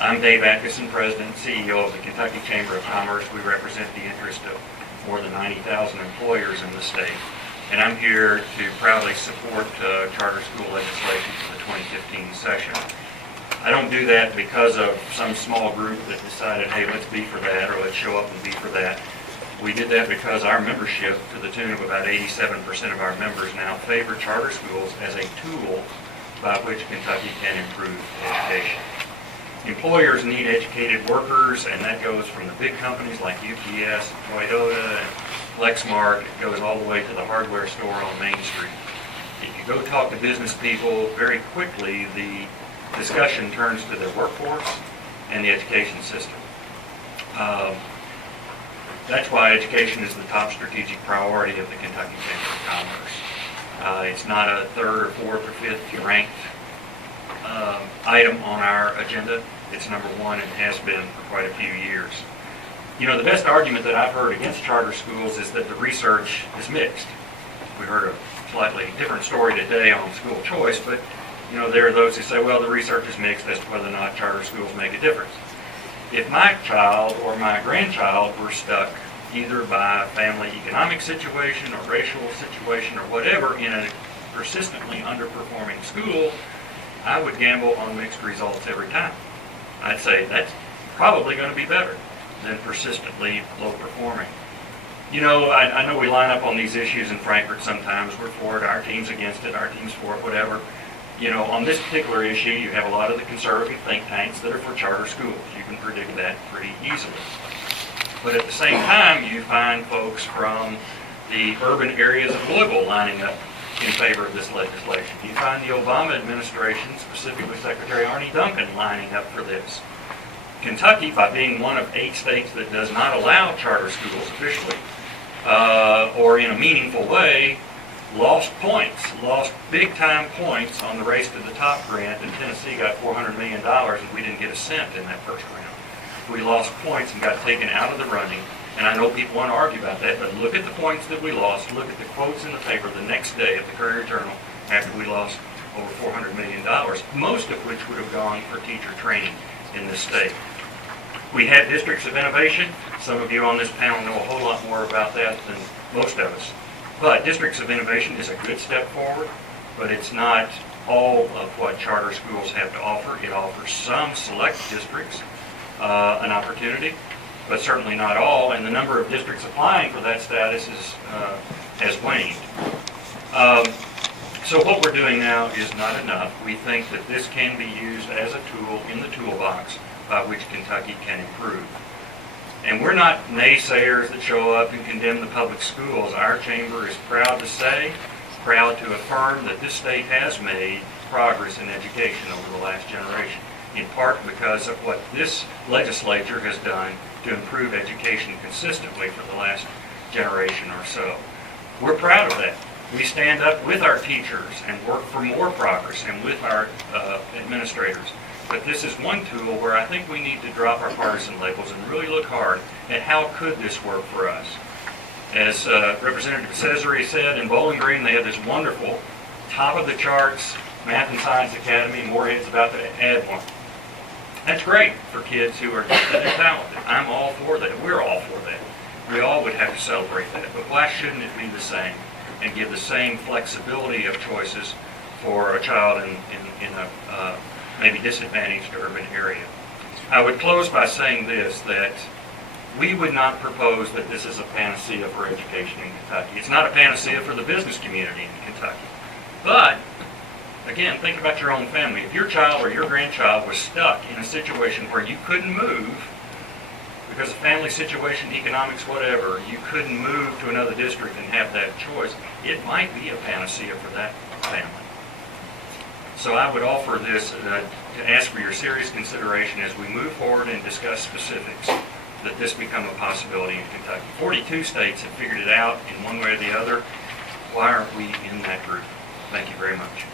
I'm Dave Adkisson, President and CEO of the Kentucky Chamber of Commerce. We represent the interest of more than 90,000 employers in the state. And I'm here to proudly support charter school legislation for the 2015 session. I don't do that because of some small group that decided, hey, let's be for that, or let's show up and be for that. We did that because our membership, to the tune of about 87% of our members now, favor charter schools as a tool by which Kentucky can improve education. Employers need educated workers, and that goes from the big companies like UPS, Toyota, and Lexmark. It goes all the way to the hardware store on Main Street. If you go talk to business people, very quickly the discussion turns to their workforce and the education system. That's why education is the top strategic priority of the Kentucky Chamber of Commerce. It's not a third or fourth or fifth ranked item on our agenda. It's number one and has been for quite a few years. You know, the best argument that I've heard against charter schools is that the research is mixed. We heard a slightly different story today on school choice, but you know, there are those who say, well, the research is mixed as to whether or not charter schools make a difference. If my child or my grandchild were stuck either by a family economic situation or racial situation or whatever in a persistently underperforming school, I would gamble on mixed results every time. I'd say that's probably going to be better than persistently low performing. You know, I know we line up on these issues in Frankfurt sometimes. We're for it, our team's against it, our team's for it, whatever. You know, on this particular issue, you have a lot of the conservative think tanks that are for charter schools. You can predict that pretty easily. But at the same time, you find folks from the urban areas of Louisville lining up in favor of this legislation. You find the Obama administration, specifically Secretary Arne Duncan, lining up for this. Kentucky, by being one of 8 states that does not allow charter schools officially, or in a meaningful way, lost big-time points on the Race to the Top grant, and Tennessee got $400 million, and we didn't get a cent in that first round. We lost points and got taken out of the running, and I know people want to argue about that, but look at the points that we lost, look at the quotes in the paper the next day at the Courier-Journal after we lost over $400 million, most of which would have gone for teacher training in this state. We had districts of innovation. Some of you on this panel know a whole lot more about that than most of us. But districts of innovation is a good step forward, but it's not all of what charter schools have to offer. It offers some select districts an opportunity, but certainly not all, and the number of districts applying for that status has waned. So what we're doing now is not enough. We think that this can be used as a tool in the toolbox by which Kentucky can improve. And we're not naysayers that show up and condemn the public schools. Our chamber is proud to say, proud to affirm that this state has made progress in education over the last generation, in part because of what this legislature has done to improve education consistently for the last generation or so. We're proud of that. We stand up with our teachers and work for more progress, and with our administrators. But this is one tool where I think we need to drop our partisan labels and really look hard at how could this work for us. As Representative Cesare said, in Bowling Green they have this wonderful, top-of-the-charts Math and Science Academy. Moorhead's about to add one. That's great for kids who are gifted and talented. I'm all for that. We're all for that. We all would have to celebrate that. But why shouldn't it be the same and give the same flexibility of choices for a child in a maybe disadvantaged urban area? I would close by saying this, that we would not propose that this is a panacea for education in Kentucky. It's not a panacea for the business community in Kentucky. But, again, think about your own family. If your child or your grandchild was stuck in a situation where you couldn't move, because of family situation, economics, whatever, you couldn't move to another district and have that choice, it might be a panacea for that family. So I would offer this to ask for your serious consideration as we move forward and discuss specifics, that this become a possibility in Kentucky. 42 states have figured it out in one way or the other. Why aren't we in that group? Thank you very much.